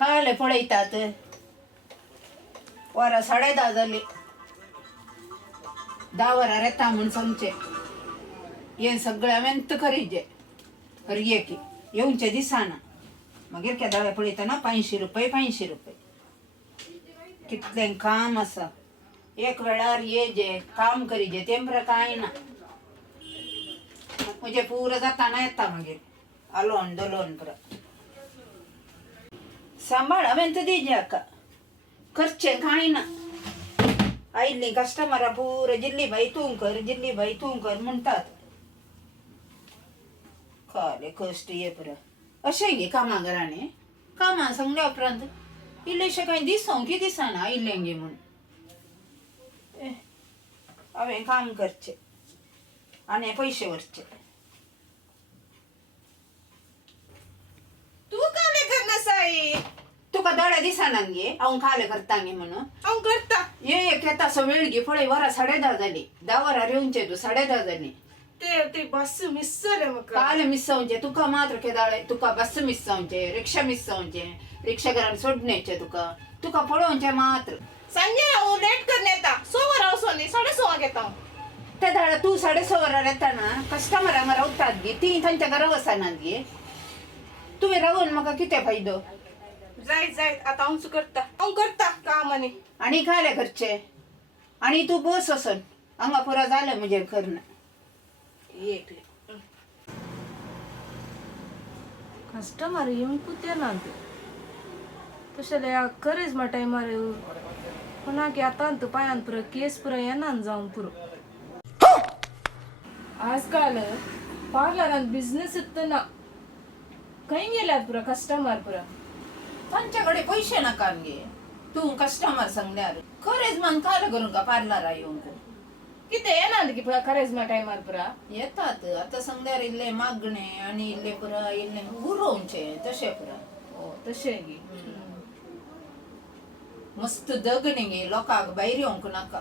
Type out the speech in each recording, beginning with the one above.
काले पळयतात वरा 10:30 जाली 10 वरां येता म्हूण सांगचे हे सगळें हांवें करीजे हरये की येवचे दिसाना मागीर केदाळे पळयतना 500 रुपये 500 रुपये कितलें काम आसा एक वेळार येजे काम करीजे तें बरं कांय ना म्हणजे पुरो जाताना येता मागीर आलोन दोलोन पुरो सांबाळ हांवें तर दिजे हाका करचें कांय ना आयिल्लीं कस्टमरां पुरो जिल्ली बाई तूं कर म्हणटात काले कश्ट ये पुरो अशें गे कामां घरांनी कामां सांगल्या उपरांत इल्लेशें कांय दिसोंक दिसना आयिल्लें गे म्हूण हांवें काम करचें आनी पयशे व्हरचे तू काले करना साई तुका दोळे दिसना गे हांव काले करता गे म्हणून हांव करता ये येता सो वेळ गे पळय वरां 10:30 जाली 10 वरार येवचे तूं 10:30 जाली ते बस मिस जालें म्हाका काल मिस जावचे तुका मात्र केदाळे तुका बस मिस जावचे रिक्षा मिस जावचे रिक्षा घरान सोडणेचे तुका पळोवचे मात्र संजय हांव लेट करून येता 6 वरां वचोन 6:30 येता ते धाडा तूं 6:30 वरार येताना कस्टमरां रावतात गे ती तांच्या घरा वचनात गे तुवें रावून म्हाका कितें फायदो जायत आतां हांव करता काम आनी काले करचे आनी तूं बस वचोन हांगा पुरो जालें म्हजें करना एक कस्टमर येवंकूच येनात तशें करेज टायमार कोणाक आतां पांयान पुरो केस पुरो येनान जावन पुरो आजकाल पार्लरांत बिझनेस ना खंय गेल्यात पुरो कस्टमर पुरो तांचे कडेन पयशे नाका गे तूं कस्टमर सांगल्यार खरेंच मान काल करूं का पार्लरा येवंक कितें येनात की करेजमा टायमार पुरा येतात आतां सांगल्यार इल्ले मागणे आनी इल्ले पुरा इल्ले उरोवचे तशें पुरा तशें गे मस्त दग न्ही गे लोकांक भायर येवंक नाका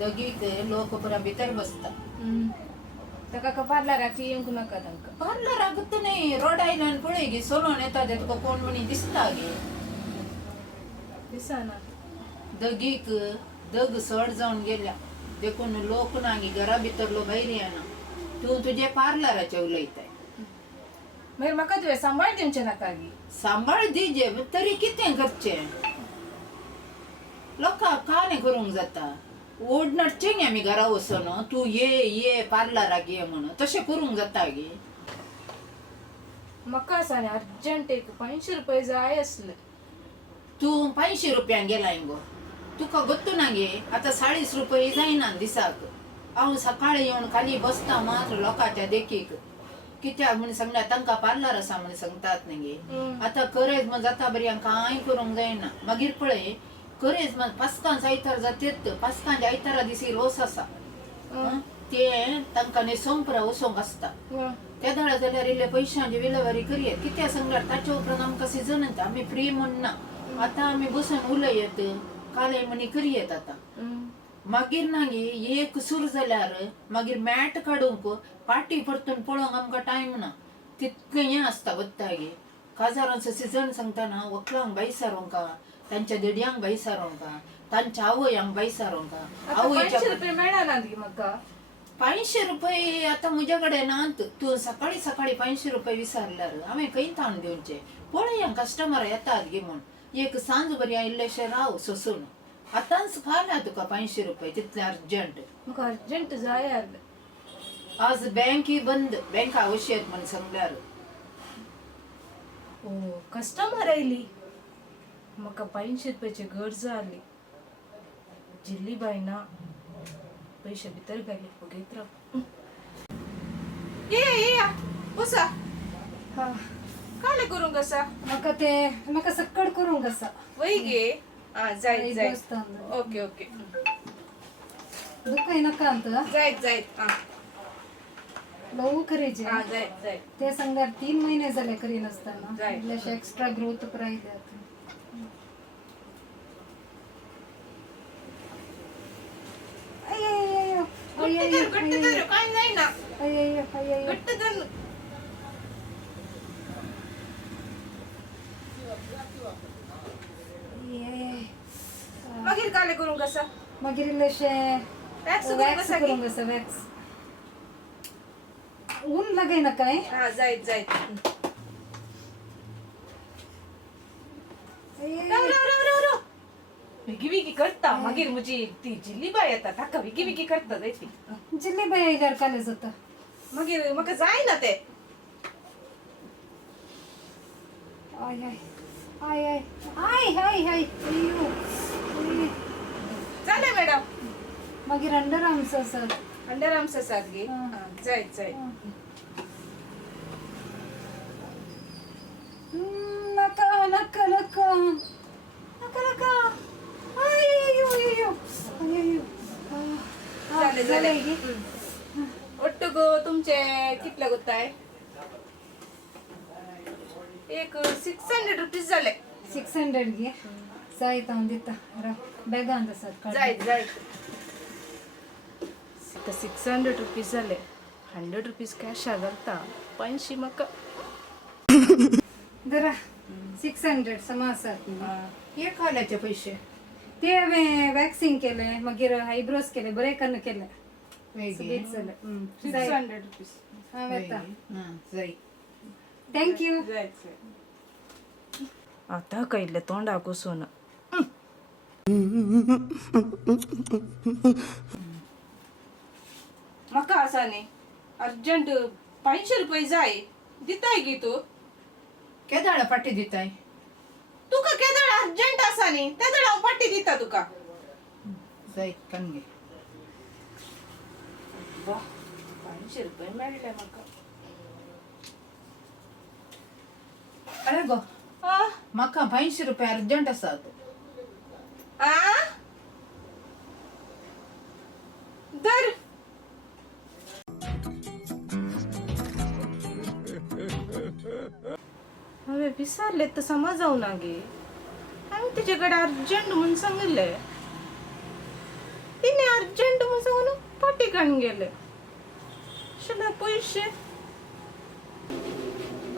दगीक लोक पुरा भितर बसता ताका पार्लराक येवंक नाका तांकां पार्लराक न्ही रोड आयल्यान पळय गे सोलोन येता ते तुका कोण म्हणी दिसता गे दिसना दगीक दग सड जावन गेल्या देखून लोक ना गे घरा भितरलो भायर येना तूं तुजे पार्लराचें उलयताय मागीर म्हाका तुवें सांबाळ दिवचें नाका गे सांबाळ दिजे तरी कितें करचें लोकांक काने करूंक जाता ओडनटचें गे आमी घरा वचोन तूं ये पार्लराक ये म्हणून तशें करूंक जाता गे म्हाका सांग अर्जंट एक 500 रुपये जाय आसले तूं 500 रुपयांक गेलाय गो तुका गोत्तू ना गे आतां 40 रुपये जायना दिसाक हांव सकाळी येवन खाली बसता मात्र लोकांच्या देखीक कित्याक म्हण सांगल्यार तांकां पार्लर आसा म्हण सांगतात न्ही गे आतां करेज म्हण जाता बरी कांय करूंक जायना मागीर पळय करेज म्हण पास्कांच आयतार जातेत पास्कांच्या आयतारा दिसी रोस आसा ते तांकां न्हेसोंक पुरा वसोंक आसता त्या धाडा जाल्यार इल्ले पयशांची विलेवारी करयत कित्याक सांगल्यार ताचे उपरांत आमकां सिजन येता आमी फ्री म्हणना आतां आमी बसून उलयत काले म्हणी करयत आतां मागीर ना गे एक सूर जाल्यार मागीर मॅट काडूंक पाटी परतून पळोवंक आमकां टायम ना तितकें हें आसता वत्ता गे काजारांचो सिजन सांगतना व्हंकलांक बायसारोंका तांच्या दिड्यांक बायसारोंका तांच्या आवयांक बायसारोंका आवयच्या रुपये मेळनात गे म्हाका 500 रुपये आतां म्हज्या कडेन नात तूं सकाळी 500 रुपये विचारल्यार हांवें खंय ताण दिवचे पळय कस्टमर येतात गे म्हूण एक सांज बरी इल्लेशें राव सोसून आतांच खाल्या तुका 500 रुपये तितलें अर्जंट म्हाका अर्जंट जाय आज बँक बंद बँका वशेत म्हण सांगल्यार कस्टमर आयली म्हाका 500 रुपयाची गरज जाली जिल्ली बाय ना पैसे भितर घाली पळयत राव ये बसा काले करूंक आसा म्हाका सक्कड करूंक आसा वय गे जाय ओके दुखय नाका जायत लव करेचे जायत ते सांगल्यार 3 महिने जाले करी नासतना इल्लेशें एक्स्ट्रा ग्रोथ प्रायज काय नाही ना घट्ट धर मागीर इल्लेशें वॅक्स करून वॅक्स बसा करूंक आसा वॅक्स ऊन लागय ना काय हा जायत जायत राव राव राव राव राव विकी विकी करता मागीर म्हजी ती जिल्ली बाय येता ताका विकी विकी करता जायत जिल्ली बाय आयल्यार काले जाता मागीर म्हाका जायना ते I I I I I I I अय्यो जालें मॅडम मागीर अंडर आर्म्स आसात अंडर आर्म्स आसात गे हा. जायत जायत नका नका नका नका नका अय्यो अय्यो अय्यो जालें जालें ಒಟ್ಟು गो तुमचे कितले गुत्ताय एक 600 रुपीज झाले 600 गे जायत हांव दिता राव बॅगांत आसात जायत जायत 600 रुपीज झाले 100 रुपीज कॅश घालता 500 म्हाका जरा 600 समा आसात हे खाल्याचे पैसे ते हांवें वॅक्सिंग केलें मागीर आयब्रोज केले बरें कन्न केले वेगळे. बेच जालें 600 रुपीज हांव येता हा, जाई थँक्यू आता कळले तोंडाक वचून म्हाका आसा न्ही अर्जंट 500 रुपये जाय दिताय गी तू केदाळ पाटी दिताय तुका केदळ अर्जंट आसा न्ही तेदळ हांव पाटी दिता तुका जाई कणगे 500 रुपये मेळ्ळे म्हाका अरे गो आ म्हाका 500 रुपया अर्जंट आसात आ दर हांवें विसरले तर समज जाऊ ना गे हांवें तिच्याकडे अर्जंट म्हणून सांगिल्ले तिने अर्जंट म्हणून सांगून पाटी काडून गेले शिल्लक पैसे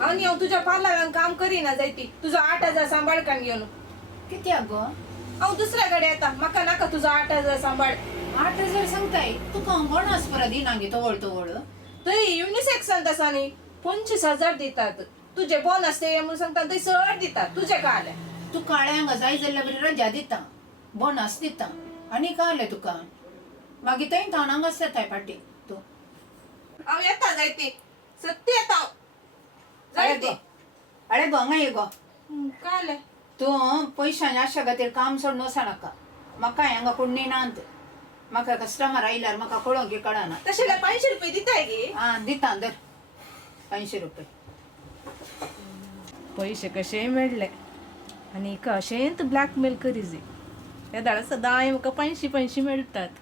आणि हांव तुझ्या पार्लरान काम करिना जायती तुजो 8000 सांबाळ काडून घेवन कित्याक गो हांव दुसऱ्याकडे येता म्हाका नाका तुजो 8000 सांबाळ 8000 सांगताय तुका बोनस परत दिनांगे तवळ तवळ थंय युनिसेक्सांत आसा न्ही 25000 दितात तुझे बोनस ते म्हणून सांगता थंय 6 दितात तुझे काय आले तू काळ्यांक जाय जाल्यार बरी रजा दिता बोनस दिता आनी काय आले तुका मागीर थंय थाणांग आसता पाटी तू हांव येता जायती सत्य येता हांव. जायती अरे गो हांगा ये गो काय आले तू पयशांच्या आशा खातीर काम सोडून वचा नाका म्हाका हांगा कोण नेनांत म्हाका कस्टमर आयल्यार म्हाका कळोवंक कळना तशें 500 रुपये दिताय गे हा दिता दर 500 रुपये पैसे कशेय मेळ्ळे आनी कशेंच ब्लॅकमेल करी जे त्या दाडा सदां म्हाका 500 मेळटात